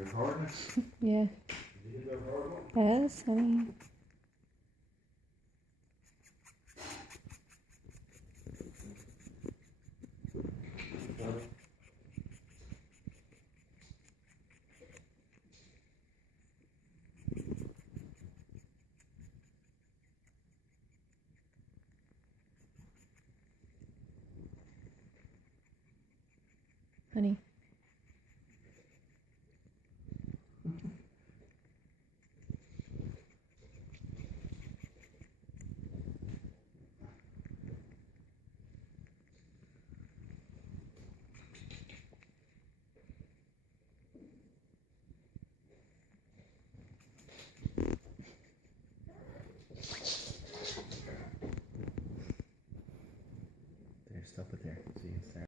recording? Yeah. Did you hit that hard one? Yes, honey. Honey. There, stop it there. See you.